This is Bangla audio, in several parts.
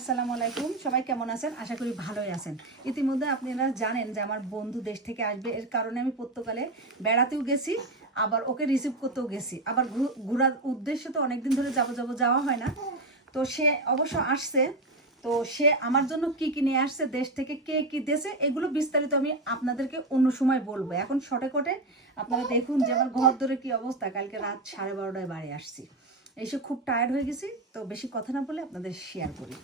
আসসালামু আলাইকুম। সবাই কেমন আছেন? আশা করি ভালোই আছেন। ইতিমধ্যে আপনারা জানেন যে আমার বন্ধু দেশ থেকে আসবে, এর কারণে আমি পর্তুগালে বেড়াতেও গেছি, আবার ওকে রিসিভ করতেও গেছি। আবার ঘোরার উদ্দেশ্যে তো অনেকদিন ধরে যাওয়া হয় না। তো সে অবশ্য আসছে। তো সে আমার জন্য কি কি নিয়ে আসছে, দেশ থেকে কে কি দেশে, এগুলো বিস্তারিত আমি আপনাদেরকে অন্য সময় বলবো। এখন শর্টে কটে আপনারা দেখুন যে আমার ঘর ধরে কি অবস্থা। কালকে রাত 12:30টায় বাড়ি আসছি, এসে খুব টায়ার্ড হয়ে গেছি। তো বেশি কথা না বলে আপনাদের শেয়ার করি।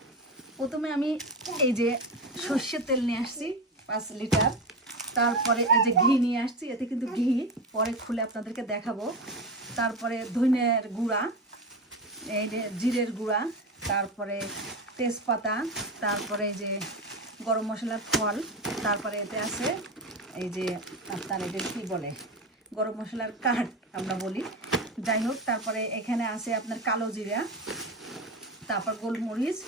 প্রথমে আমি এই যে সর্ষের তেল নিয়ে আসছি 5 লিটার। তারপরে এই যে ঘি নিয়ে আসছি, এতে কিন্তু ঘি পরে খুলে আপনাদেরকে দেখাবো। তারপরে ধনিয়ার গুঁড়া, এই যে জিরের গুঁড়া, তারপরে তেজপাতা, তারপরে এই যে গরম মশলার ফল, তারপরে এতে আছে এই যে আপনার এটা কী বলে, গরম মশলার কাঠ আমরা বলি, যাই হোক। তারপরে এখানে আছে আপনার কালো জিরা, তারপর গোলমরিচ,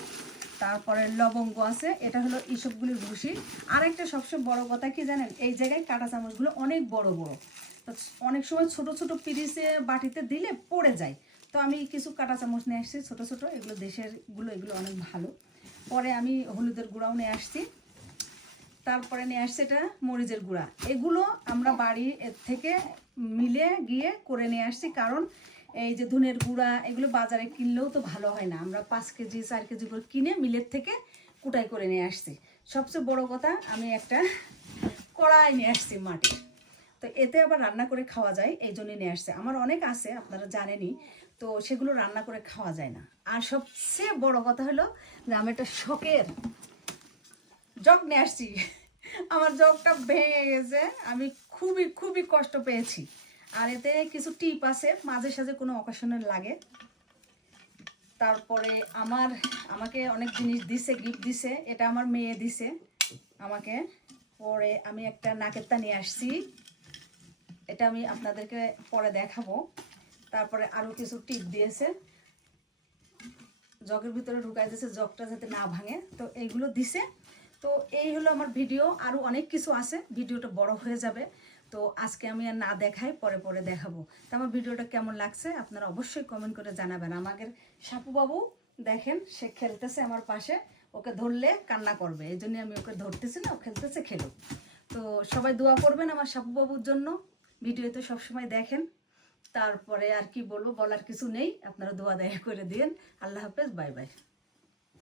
তারপরে লবঙ্গ আছে। এটা হলো এইসবগুলির ভুসি। আর একটা সবচেয়ে বড় কথা কি জানেন, এই জায়গায় কাঁটা চামচগুলো অনেক বড় বড়, তো অনেক সময় ছোট ছোট পিরিসে বাটিতে দিলে পড়ে যায়। তো আমি কিছু কাঁটা চামচ নিয়ে আসছি ছোট ছোট, এগুলো দেশেরগুলো, এগুলো অনেক ভালো। পরে আমি হলুদের গুঁড়াও নিয়ে আসছি। তারপরে নিয়ে আসছে এটা মরিচের গুঁড়া। এগুলো আমরা বাড়ি থেকে মিলে গিয়ে করে নিয়ে আসছি, কারণ এই যে ধনের গুঁড়া এগুলো বাজারে কিনলেও তো ভালো হয় না। আমরা 5 কেজি 4 কেজি করে কিনে মিলের থেকে কুটাই করে নিয়ে আসছি। সবচেয়ে বড় কথা, আমি একটা কড়াই নিয়ে আসছি মাটির। তো এতে আবার রান্না করে খাওয়া যায়, এই জন্যই নিয়ে আসছে। আমার অনেক আছে, আপনারা জানেনই, তো সেগুলো রান্না করে খাওয়া যায় না। আর সবচেয়ে বড় কথা হলো যে আমি একটা শখের জগ নিয়ে আসছি। আমার জগটা ভেঙে গেছে, আমি খুবই খুবই কষ্ট পেয়েছি। আর এতে কিছু টিপ আছে, মাঝে সাঝে কোনো অকেশনে লাগে। তারপরে আমাকে অনেক জিনিস দিছে, গিফট দিছে। এটা আমার মেয়ে দিছে আমাকে। পরে আমি একটা নাকেরটা নিয়ে আসছি, এটা আমি আপনাদেরকে পরে দেখাবো। তারপরে আরও কিছু টিপ দিয়েছে, জগের ভিতরে ঢুকাই দিয়েছে, জগটা যাতে না ভাঙে। তো এইগুলো দিছে। তো এই হলো আমার ভিডিও। আরও অনেক কিছু আছে, ভিডিওটা বড় হয়ে যাবে। তো আজকে আমি আর না দেখাই, পরে পরে দেখাবো। তো আমার ভিডিওটা কেমন লাগছে আপনারা অবশ্যই কমেন্ট করে জানাবেন। আমাদের সাপু বাবু দেখেন, সে খেলতেছে আমার পাশে, ওকে ধরলে কান্না করবে, এই জন্য আমি ওকে ধরতেছি না, ও খেলতেছে, খেলুক। তো সবাই দোয়া করবেন আমার সাপু বাবুর জন্য, ভিডিওতে সবসময় দেখেন। তারপরে আর কি বলবো, বলার কিছু নেই, আপনারা দোয়া দয়া করে দিন। আল্লাহ হাফেজ, বাই বাই।